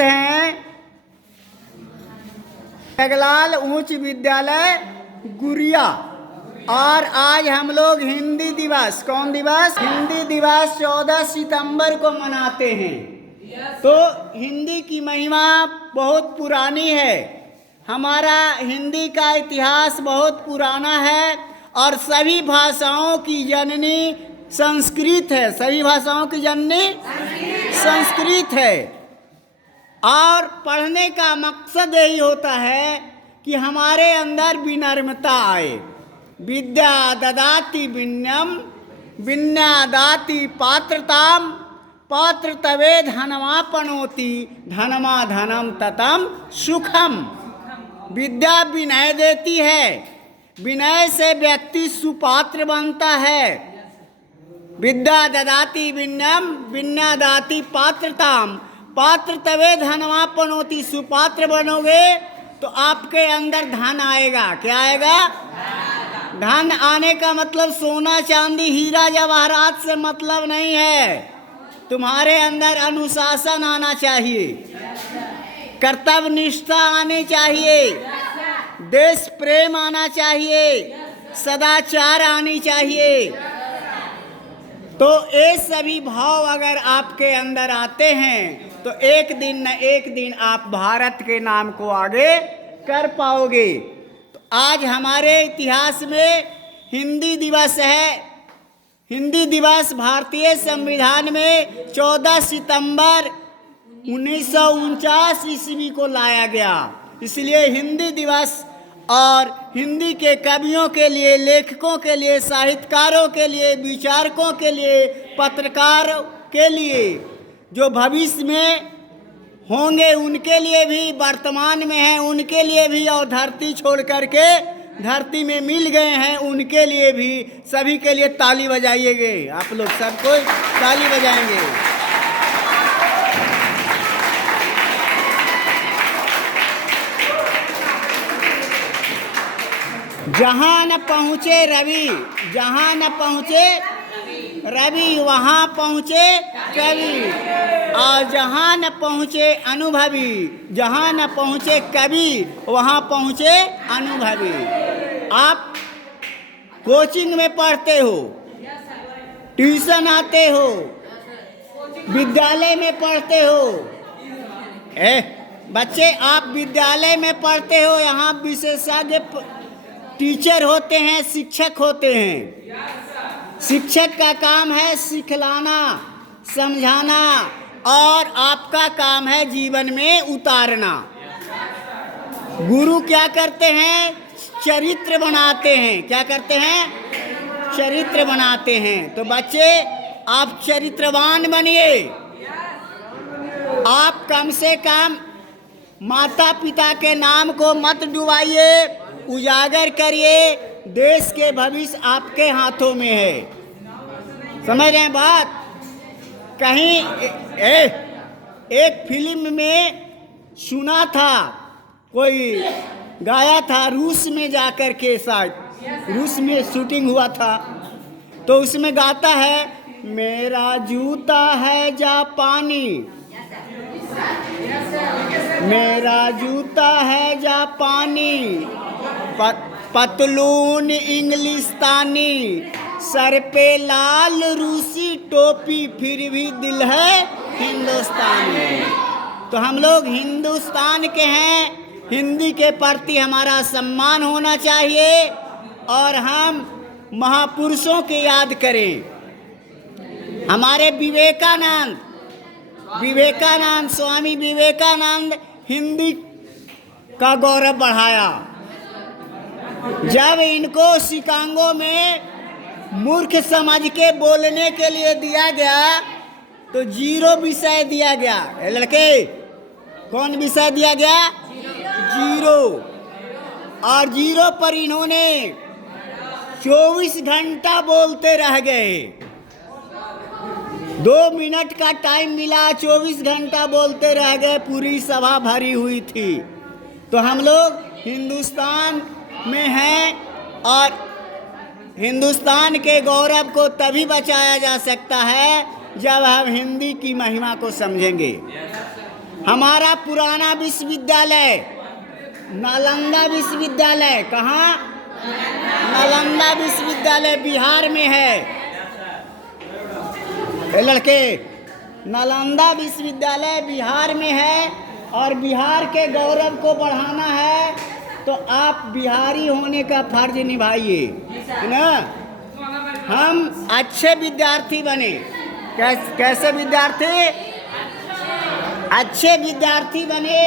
हैं जगलाल उच्च विद्यालय गुरिया। और आज हम लोग हिंदी दिवस, कौन दिवस? हिंदी दिवस 14 सितंबर को मनाते हैं। तो हिंदी की महिमा बहुत पुरानी है। हमारा हिंदी का इतिहास बहुत पुराना है और सभी भाषाओं की जननी संस्कृत है। सभी भाषाओं की जननी संस्कृत है। और पढ़ने का मकसद यही होता है कि हमारे अंदर विनम्रता आए। विद्या ददाति विनयम, विनया दाति पात्रताम, पात्रतवे धनमापनोति, धनमा धनम ततम सुखम। विद्या विनय देती है, विनय से व्यक्ति सुपात्र बनता है। विद्या ददाति विनयम, विनया दाति पात्रताम, पात्र तवे धनमापनोति। सुपात्र बनोगे तो आपके अंदर धन आएगा। क्या आएगा? धन आने का मतलब सोना चांदी हीरा जवाहरात से मतलब नहीं है। तुम्हारे अंदर अनुशासन आना चाहिए, कर्तव्य निष्ठा आनी चाहिए, देश प्रेम आना चाहिए, सदाचार आनी चाहिए। तो ये सभी भाव अगर आपके अंदर आते हैं तो एक दिन न एक दिन आप भारत के नाम को आगे कर पाओगे। तो आज हमारे इतिहास में हिंदी दिवस है। हिंदी दिवस भारतीय संविधान में 14 सितंबर 1949 ईस्वी को लाया गया। इसलिए हिंदी दिवस और हिंदी के कवियों के लिए, लेखकों के लिए, साहित्यकारों के लिए, विचारकों के लिए, पत्रकारों के लिए, जो भविष्य में होंगे उनके लिए भी, वर्तमान में हैं उनके लिए भी, और धरती छोड़ करके धरती में मिल गए हैं उनके लिए भी, सभी के लिए ताली बजाइएगे। आप लोग सबको ताली बजाएंगे। जहाँ न पहुँचे रवि, जहाँ न पहुँचे रवि वहाँ पहुँचे कवि, और जहाँ न पहुँचे अनुभवी, जहाँ न पहुँचे कवि वहाँ पहुँचे अनुभवी। आप कोचिंग में पढ़ते हो, ट्यूशन आते हो, विद्यालय में पढ़ते हो। बच्चे आप विद्यालय में पढ़ते हो, यहाँ विशेषज्ञ टीचर होते हैं, शिक्षक होते हैं। शिक्षक का काम है सिखलाना, समझाना, और आपका काम है जीवन में उतारना। गुरु क्या करते हैं? चरित्र बनाते हैं। क्या करते हैं? चरित्र बनाते हैं। तो बच्चे आप चरित्रवान बनिए। आप कम से कम माता पिता के नाम को मत डुबाइए, उजागर करिए। देश के भविष्य आपके हाथों में है। समझ रहे हैं बात? कहीं एक फिल्म में सुना था, कोई गाया था, रूस में जाकर के, शायद रूस में शूटिंग हुआ था, तो उसमें गाता है, मेरा जूता है जापानी, मेरा जूता है जापानी, पतलून इंग्लिस्तानी, सर पे लाल रूसी टोपी, फिर भी दिल है हिंदुस्तानी। तो हम लोग हिंदुस्तान के हैं। हिंदी के प्रति हमारा सम्मान होना चाहिए और हम महापुरुषों के याद करें। हमारे विवेकानंद, स्वामी विवेकानंद हिंदी का गौरव बढ़ाया। जब इनको शिकागो में मूर्ख समझ के बोलने के लिए दिया गया तो 0 विषय दिया गया। लड़के, कौन विषय दिया गया? 0। और 0 पर इन्होंने 24 घंटा बोलते रह गए। 2 मिनट का टाइम मिला, 24 घंटा बोलते रह गए। पूरी सभा भरी हुई थी। तो हम लोग हिंदुस्तान में हैं और हिंदुस्तान के गौरव को तभी बचाया जा सकता है जब हम हिंदी की महिमा को समझेंगे। हमारा पुराना विश्वविद्यालय नालंदा विश्वविद्यालय, कहाँ? नालंदा विश्वविद्यालय बिहार में है। ये लड़के, नालंदा विश्वविद्यालय बिहार में है और बिहार के गौरव को बढ़ाना है तो आप बिहारी होने का फर्ज निभाइए, है ना। हम अच्छे विद्यार्थी बने। कैसे विद्यार्थी? अच्छे विद्यार्थी बने।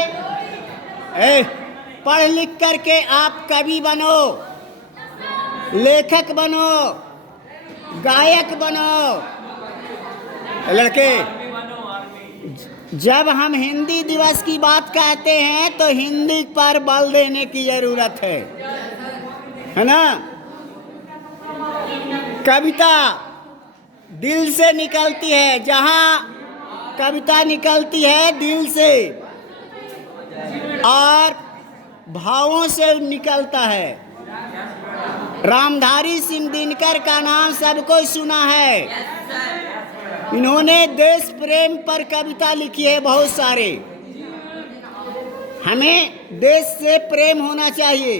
पढ़ लिख करके आप कवि बनो, लेखक बनो, गायक बनो। लड़के, जब हम हिंदी दिवस की बात कहते हैं तो हिंदी पर बल देने की जरूरत है ना। कविता दिल से निकलती है, जहाँ कविता निकलती है दिल से और भावों से निकलता है। रामधारी सिंह दिनकर का नाम सबको सुना है। इन्होंने देश प्रेम पर कविता लिखी है बहुत सारे। हमें देश से प्रेम होना चाहिए,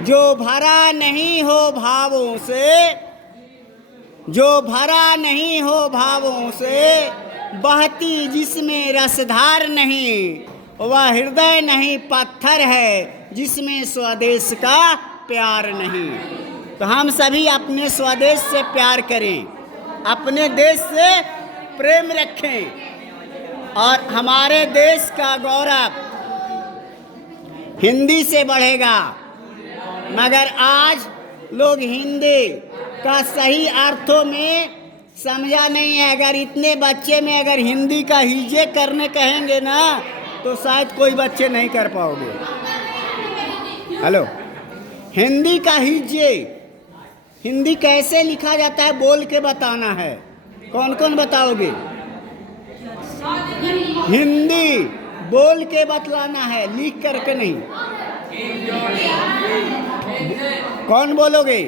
जो भरा नहीं हो भावों से, जो भरा नहीं हो भावों से, बहती जिसमें रसधार नहीं, वह हृदय नहीं पत्थर है जिसमें स्वदेश का प्यार नहीं। तो हम सभी अपने स्वदेश से प्यार करें, अपने देश से प्रेम रखें और हमारे देश का गौरव हिंदी से बढ़ेगा। मगर आज लोग हिंदी का सही अर्थों में समझा नहीं है। अगर इतने बच्चे में अगर हिंदी का हिज्जे करने कहेंगे ना तो शायद कोई बच्चे नहीं कर पाओगे। हेलो, हिंदी का हिज्जे, हिंदी कैसे लिखा जाता है बोल के बताना है। कौन कौन बताओगे? हिंदी बोल के बतलाना है, लिख करके नहीं। कौन बोलोगे?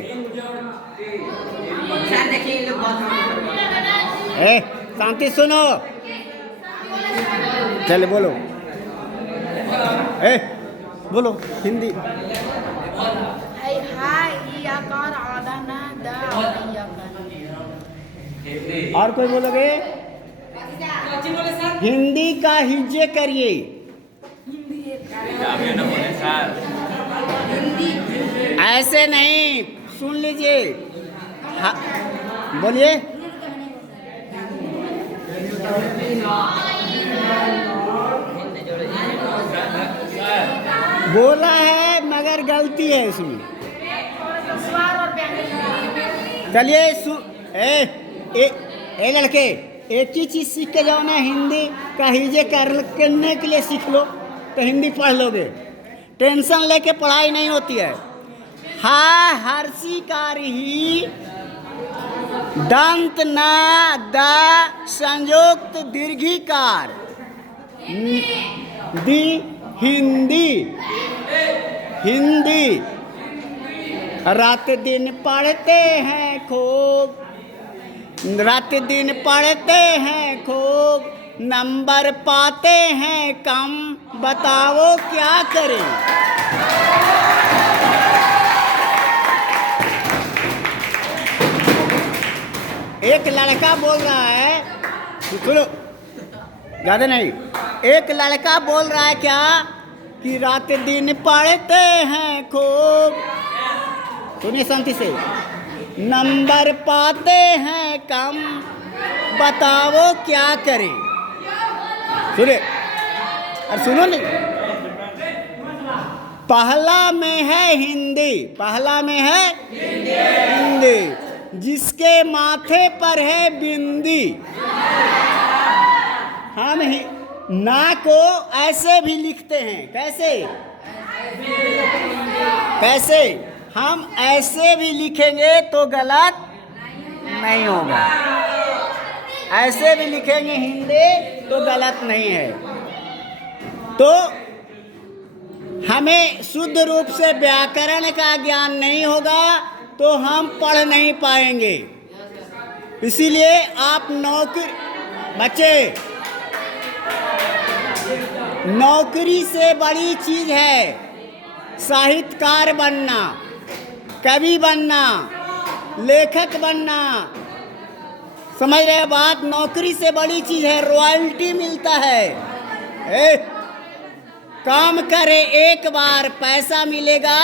शांति सुनो, चले बोलो। बोलो हिंदी। और कोई बोलोगे? हिंदी का हिज्जे करिए। ऐसे नहीं, सुन लीजिए। बोलिए। बोला है मगर गलती है इसमें। चलिए ए लड़के, एक ही चीज सीख के जाओ ना, हिंदी का हिज्जे करने के लिए सीख लो तो हिंदी पढ़ लोगे। टेंशन लेके पढ़ाई नहीं होती है। हा हर्षी कारी दंत ना दा संयुक्त दीर्घिकार दी हिंदी। हिंदी रात दिन पढ़ते हैं खूब, रात दिन पढ़ते हैं खूब, नंबर पाते हैं कम, बताओ क्या करें। एक लड़का बोल रहा है, सुनो ज़्यादा नहीं, एक लड़का बोल रहा है क्या कि रात दिन पढ़ते हैं खूब, सुनिए शांति से, नंबर पाते हैं कम, बताओ क्या करें। सुने और सुनो नहीं, पहला में है हिंदी, पहला में है हिंदी, जिसके माथे पर है बिंदी। हम ना को ऐसे भी लिखते हैं, कैसे कैसे हम ऐसे भी लिखेंगे तो गलत नहीं होगा, ऐसे भी लिखेंगे हिंदी तो गलत नहीं है। तो हमें शुद्ध रूप से व्याकरण का ज्ञान नहीं होगा तो हम पढ़ नहीं पाएंगे। इसीलिए आप नौकरी, बच्चे नौकरी से बड़ी चीज है साहित्यकार बनना, कवि बनना, लेखक बनना। समझ रहे बात? नौकरी से बड़ी चीज है, रॉयल्टी मिलता है। काम करे एक बार, पैसा मिलेगा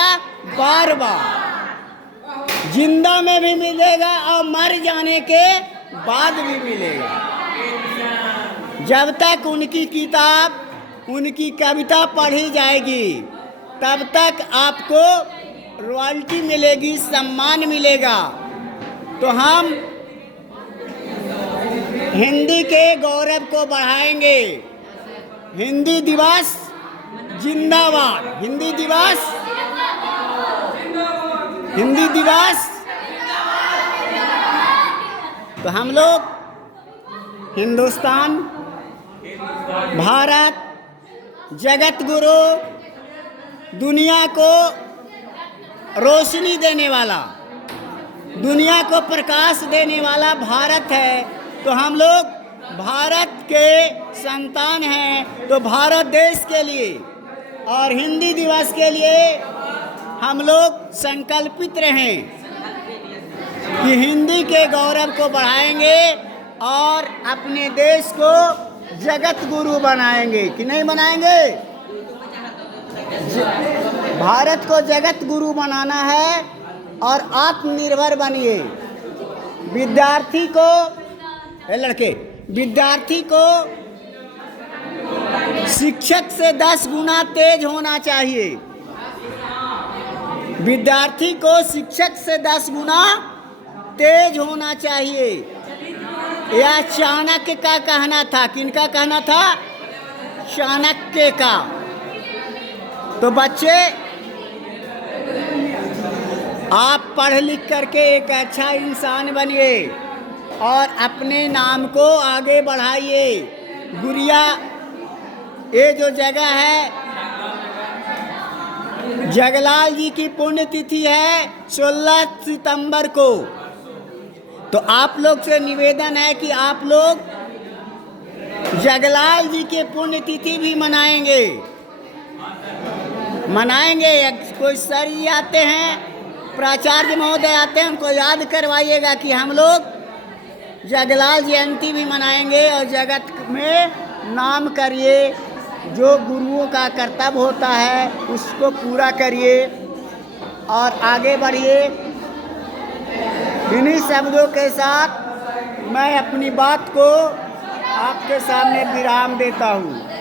बार बार। जिंदा में भी मिलेगा और मर जाने के बाद भी मिलेगा। जब तक उनकी किताब, उनकी कविता पढ़ी जाएगी, तब तक आपको रॉयल्टी मिलेगी, सम्मान मिलेगा। तो हम हिंदी के गौरव को बढ़ाएंगे। हिंदी दिवस जिंदाबाद। हिंदी दिवस, हिंदी दिवस। तो हम लोग हिंदुस्तान, भारत, जगत गुरु, दुनिया को रोशनी देने वाला, दुनिया को प्रकाश देने वाला भारत है। तो हम लोग भारत के संतान हैं। तो भारत देश के लिए और हिंदी दिवस के लिए हम लोग संकल्पित रहें कि हिंदी के गौरव को बढ़ाएंगे और अपने देश को जगत गुरु बनाएंगे। कि नहीं बनाएंगे? भारत को जगत गुरु बनाना है और आत्मनिर्भर बनिए। विद्यार्थी को, लड़के, विद्यार्थी को शिक्षक से 10 गुना तेज होना चाहिए। विद्यार्थी को शिक्षक से 10 गुना तेज होना चाहिए। यह चाणक्य का कहना था। किनका कहना था? चाणक्य का। तो बच्चे, आप पढ़ लिख करके एक अच्छा इंसान बनिए और अपने नाम को आगे बढ़ाइए। गुरिया, ये जो जगह है, जगलाल जी की पुण्यतिथि है 16 सितंबर को। तो आप लोग से निवेदन है कि आप लोग जगलाल जी के पुण्यतिथि भी मनाएंगे। कोई सर जी आते हैं, प्राचार्य महोदय आते हैं, उनको याद करवाइएगा कि हम लोग जगलाल जयंती भी मनाएंगे और जगत में नाम करिए। जो गुरुओं का कर्तव्य होता है उसको पूरा करिए और आगे बढ़िए। इन्हीं शब्दों के साथ मैं अपनी बात को आपके सामने विराम देता हूँ।